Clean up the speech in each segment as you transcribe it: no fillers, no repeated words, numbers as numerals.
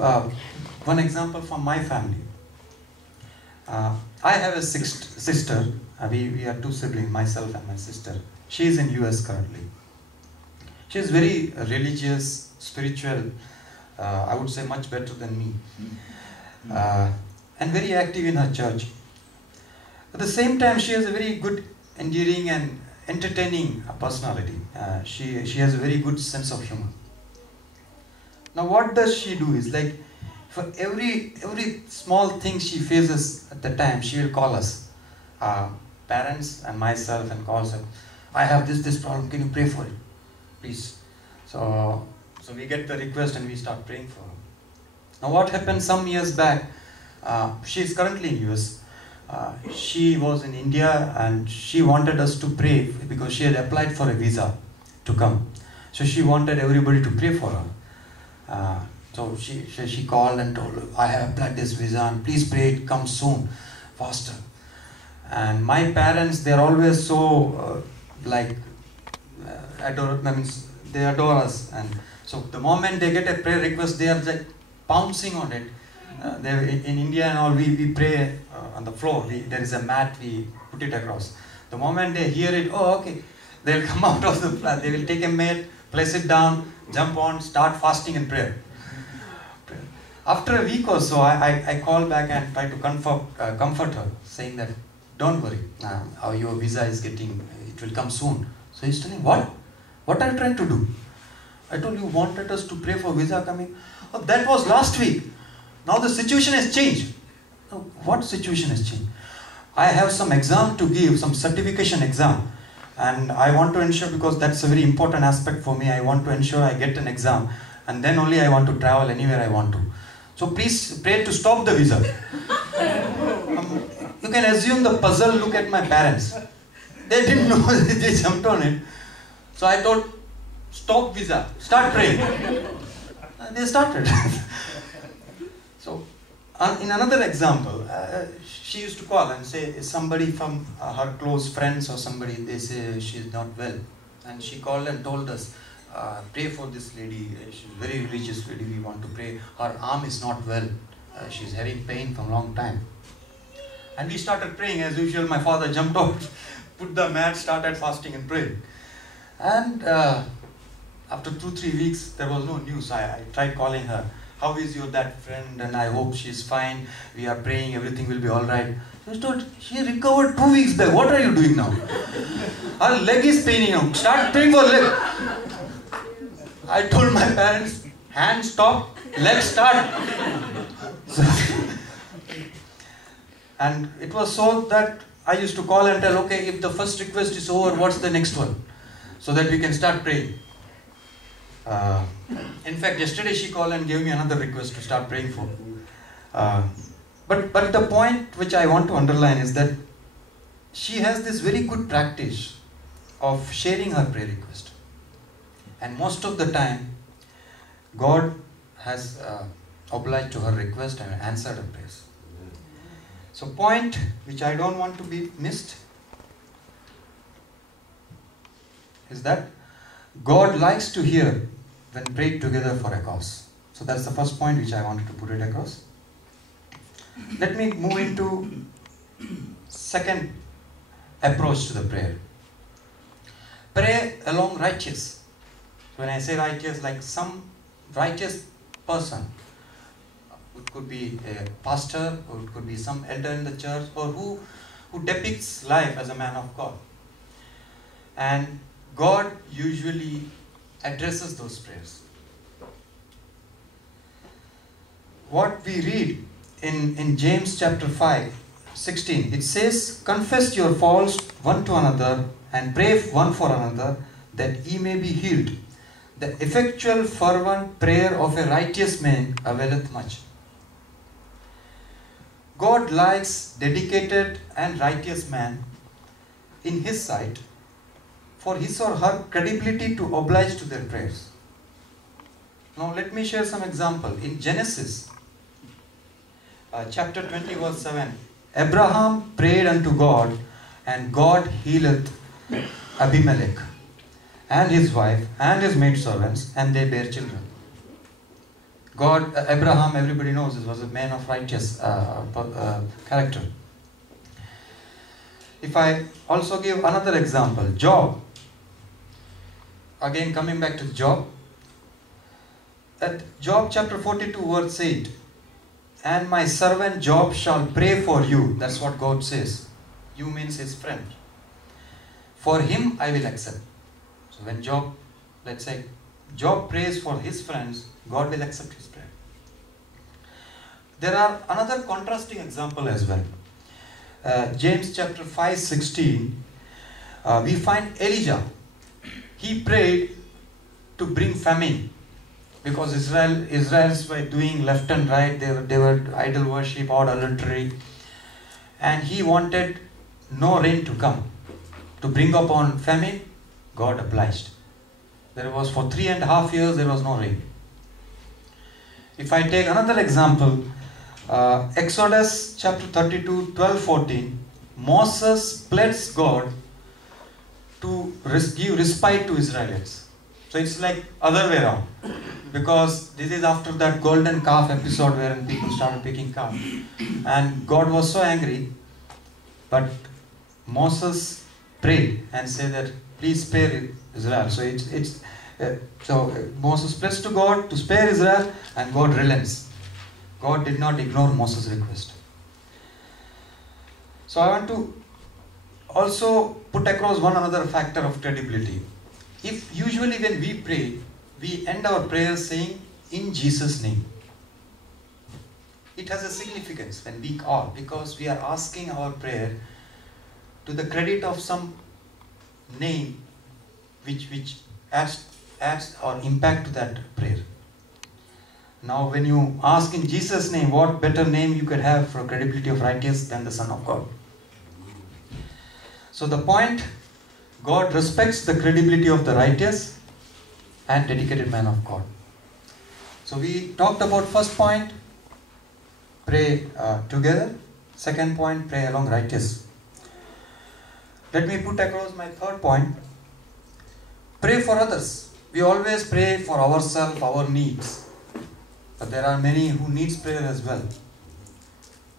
Uh, One example from my family. I have a sister. We are two siblings, myself and my sister. She is in US currently. She is very religious, spiritual, I would say much better than me. And very active in her church. At the same time, she has a very good, endearing and entertaining personality. She has a very good sense of humor. Now what does she do is like, for every small thing she faces at the time, she will call us, parents and myself, and calls us, I have this problem, can you pray for it, please? So we get the request and we start praying for her. Now what happened some years back, she is currently in US. She was in India and she wanted us to pray because she had applied for a visa to come. So she wanted everybody to pray for her. So she called and told, I have applied this visa and please pray it comes soon, faster. And my parents, they're always so they adore us. And so the moment they get a prayer request, they are like pouncing on it. In India and all, we pray on the floor. There is a mat, we put it across. The moment they hear it, oh okay, they'll come out of the flat, they will take a mat, place it down, jump on, start fasting and prayer. After a week or so, I call back and try to comfort her, saying that, don't worry, your visa is getting, it will come soon. So he's telling, what? What are you trying to do? I told you wanted us to pray for visa coming. Oh, that was last week. Now the situation has changed. Now, what situation has changed? I have some exam to give, some certification exam. And I want to ensure, because that's a very important aspect for me, I want to ensure I get an exam. And then only I want to travel anywhere I want to. So please pray to stop the visa. You can assume the puzzled look at my parents. They didn't know, they jumped on it. So I thought, stop visa, start praying. And they started. So in another example, she used to call and say, somebody from her close friends or somebody, they say she's not well. And she called and told us, pray for this lady, she's a very religious lady, we want to pray. Her arm is not well, she's having pain for a long time. And we started praying as usual. My father jumped out, put the mat, started fasting and praying. And after 2-3 weeks, there was no news. I tried calling her, how is your that friend, and I hope she's fine, we are praying, everything will be alright. She told, she recovered 2 weeks back, what are you doing now? Her leg is paining now, start praying for leg. I told my parents, hand stop, leg start. And it was so that I used to call and tell, okay, if the first request is over, what's the next one? So that we can start praying. In fact, yesterday she called and gave me another request to start praying for. But the point which I want to underline is that she has this very good practice of sharing her prayer request. And most of the time, God has obliged to her request and answered her prayers. So point which I don't want to be missed is that God likes to hear when prayed together for a cause. So that's the first point which I wanted to put it across. Let me move into second approach to the prayer. Pray along righteous. When I say righteous, like some righteous person. It could be a pastor, or it could be some elder in the church, or who depicts life as a man of God. And God usually addresses those prayers. What we read in James chapter 5:16, it says, confess your faults one to another and pray one for another that ye may be healed. The effectual fervent prayer of a righteous man availeth much. God likes dedicated and righteous man in His sight for his or her credibility to oblige to their prayers. Now let me share some example. In Genesis chapter 20 verse 7, Abraham prayed unto God, and God healeth Abimelech and his wife and his maidservants, and they bare children. God, Abraham, everybody knows, was a man of righteous character. If I also give another example, Job. Again, coming back to Job. At Job chapter 42 verse 8, and my servant Job shall pray for you. That's what God says. You means his friend. For him I will accept. So when Job, let's say, Job prays for his friends, God will accept his prayer. There are another contrasting example as well. James chapter 5:16, we find Elijah. He prayed to bring famine because Israelites were doing left and right. They were idol worship or adultery, and he wanted no rain to come to bring upon famine. God obliged. There was for 3.5 years there was no rain. If I take another example, Exodus chapter 32, 12, 14, Moses pleads God to give respite to Israelites. So it's like other way around, because this is after that golden calf episode wherein people started picking calf, and God was so angry, but Moses prayed and said that please spare Israel. So Moses pleads to God to spare Israel, and God relents. God did not ignore Moses' request. So I want to also put across one another factor of credibility. If usually when we pray, we end our prayers saying, in Jesus' name. It has a significance when we call, because we are asking our prayer to the credit of some name which adds or impact to that prayer. Now when you ask in Jesus' name, what better name you could have for credibility of righteous than the Son of God? So the point, God respects the credibility of the righteous and dedicated man of God. So we talked about first point, pray together. Second point, pray along righteous. Let me put across my third point, pray for others. We always pray for ourselves, our needs. But there are many who needs prayer as well.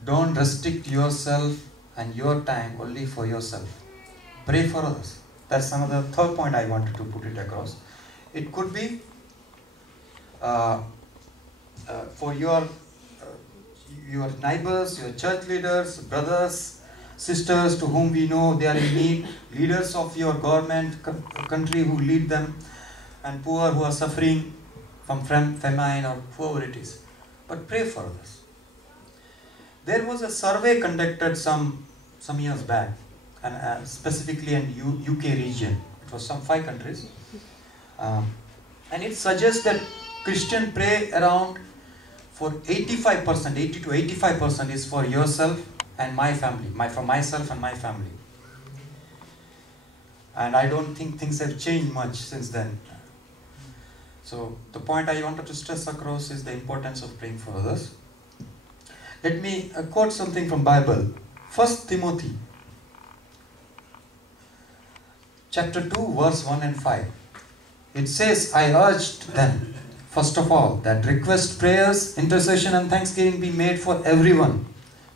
Don't restrict yourself and your time only for yourself. Pray for others. That's another third point I wanted to put it across. It could be for your neighbors, your church leaders, brothers, sisters to whom we know they are in need, leaders of your government, country who lead them, and poor who are suffering from famine or whoever it is. But pray for others. There was a survey conducted some years back, and specifically in UK region. It was some 5 countries. And it suggests that Christian pray around for 85%, 80 to 85% is for yourself and my family, for myself and my family. And I don't think things have changed much since then. So the point I wanted to stress across is the importance of praying for others. Let me quote something from Bible. 1 Timothy chapter 2 verse 1 and 5. It says, I urged then, first of all, that request, prayers, intercession and thanksgiving be made for everyone,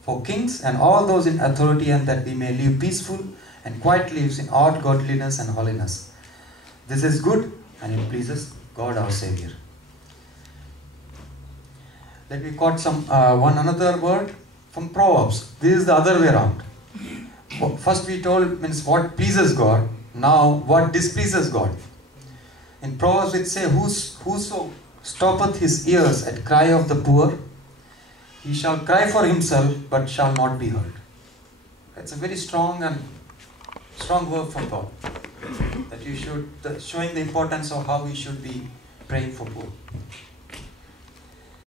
for kings and all those in authority, and that we may live peaceful and quiet lives in all godliness and holiness. This is good and it pleases God our Savior. Let me quote one another word from Proverbs. This is the other way around. First we told means what pleases God. Now what displeases God. In Proverbs it says, whoso stoppeth his ears at cry of the poor, he shall cry for himself, but shall not be heard. That's a very strong word from God. That you should, showing the importance of how we should be praying for poor.